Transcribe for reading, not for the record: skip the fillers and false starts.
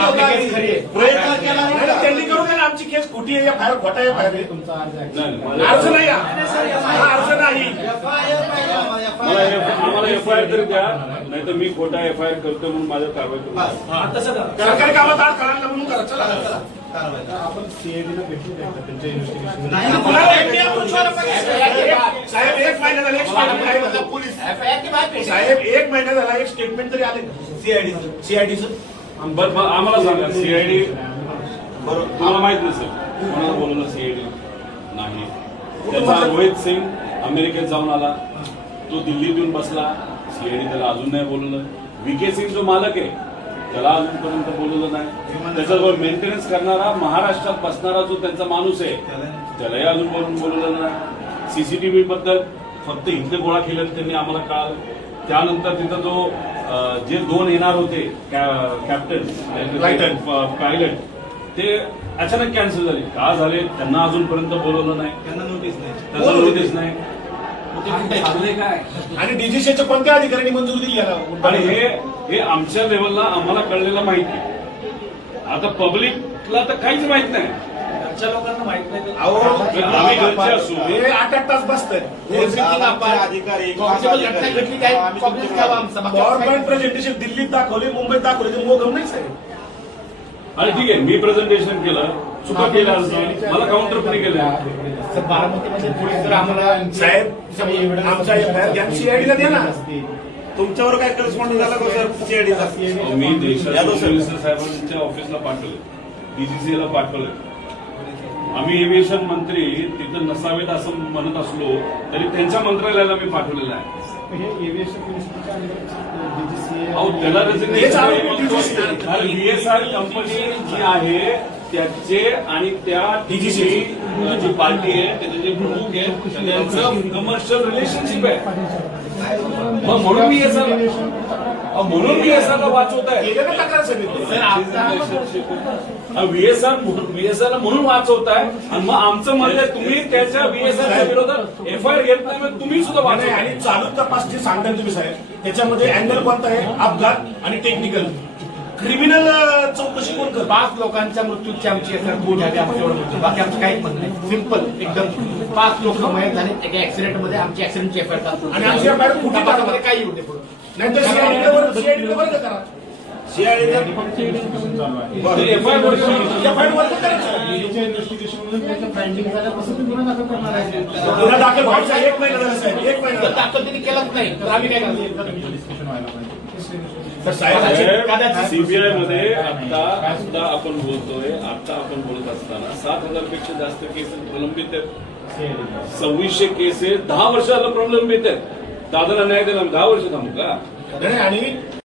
प्रयत्न केला नाही. त्यांनी करू द्या ना, आमची केस खोटी आहे, फायर खोटा आहे, फायर तुमचा अर्ज आहे. अर्ज नाही हा अर्ज नाही. आम्हाला एफआयआर तरी द्या, नाही तर मी खोटा एफआयआर करतो म्हणून माझ्या कारवाई करू. सरकारी कामात आड करायला म्हणून करा. चला आपण सीआयडीला भेटू द्या त्यांच्या इन्व्हेस्टिगेशन. साहेब 1 महिना झाला, एक स्टेटमेंट साहेब 1 महिना झाला, एक स्टेटमेंट तरी आले सीआयडीचं. बरं आम्हाला सांगा, सीआयडी तुम्हाला माहित नसेल कोणाला बोलवलं सीआयडी नाही. त्याचा रोहित सिंग अमेरिकेत जाऊन आला, तो दिल्लीत येऊन बसला, सीआयडी त्याला अजून नाही बोलवलं. व्हीके सिंग जो मालक आहे त्याला अजूनपर्यंत बोलवलं नाही. त्याच्याजवळ मेंटेनन्स करणारा महाराष्ट्रात बसणारा जो त्यांचा माणूस आहे त्यालाही अजून बोलवलं नाही. सीसीटीव्ही बद्दल फक्त इथले गोळा केल्याने त्यांनी आम्हाला कळालं. त्यानंतर तिथं जो जे 2 येणार होते कॅप्टन पायलट ते अचानक कॅन्सल झाले. का झाले त्यांना अजूनपर्यंत बोलवलं नाही, त्यांना नोटीस नाही. आणि डीजीसीच्या कोणत्या अधिकाऱ्यांनी मंजुरी दिली याला? आणि हे आमच्या लेवलला आम्हाला कळलेलं माहिती. आता पब्लिकला तर काहीच माहित नाही. लोकांना माहित नाही. आम्ही घरचे असू, हे 8 तास बसतात. गव्हर्नमेंट प्रेझेंटेशन दिल्लीत दाखवले, मुंबईत दाखवले, ते मोगम नाही साहेब. आणि ठीक आहे मी प्रेझेंटेशन केलं, चुका केल्या मला काउंटर फ्री केलं. बारामतीमध्ये पोलीस जर आम्हाला साहेब आमच्या एफआयआर घ्या, सीआयडीला द्या ना. तुमच्यावर काय करस्पॉन्डन्स झाला का सर सीआयडीचा? मी देशाच्या मिनिस्टर साहेबांच्या ऑफिसला पाठवले, डीजीसीला पाठवले. आम्ही एव्हिएशन मंत्री तिथं नसावेत असं म्हणत असलो तरी त्यांच्या मंत्रालयाला मी पाठवलेलं आहे. हे एव्हिएशन मिनिस्टरच्या अहो त्याला VSR कंपनी जी आहे त्याचे आणि त्या डीजीसी जी पार्टी आहे त्याचे जे प्रमुख आहे त्यांचं कमर्शियल रिलेशनशिप आहे. मग म्हणून VSR ला वाचवत आहे. VSR ला म्हणून वाचवत आहे. आणि मग आमचं म्हणणं तुम्ही त्याच्या VSRच्या विरोधात एफआयआर घेत नाही, मग तुम्ही सुद्धा वाचवत. आणि चालू तपास जे सांगताय तुम्ही साहेब त्याच्यामध्ये अँगल कोणता आहे? अपघात आणि टेक्निकल. क्रिमिनल चौकशी कोण करत? 5 लोकांच्या मृत्यूची आमची बोट आहे, आमच्या एवढं मृत्यू. बाकी आमचं काहीच म्हणणं नाही. सिंपल एकदम 5 लोक मयत झाले एका ऍक्सिडेंटमध्ये. आमची ऍक्सिडेंटची एफआयआर टाकतो आणि आमची एफआयआर कुठे तपासामध्ये काही येऊ दे पुढे. नाहीतर सीआयडीला वर्ग करा. इन्व्हेस्टिगेशन फाइंडिंग झाल्यापासून गुन्हा दाखल करणार आहे. गुन्हा दाखल व्हायचा 1 महिना झाला साहेब, 1 महिना तर दाखल त्यांनी केलंच नाही तर आम्ही काय करतो? डिस्कशन व्हायला पाहिजे. सीबीआय मध्ये आता आपण बोलतोय, आता आपण बोलत असताना 7,000 पेक्षा जास्त केसेस प्रलंबित आहेत. 2600 केसेस 10 वर्षाला प्रलंबित आहेत. दादाला न्याय दिला 10 वर्ष थांबू का? आणि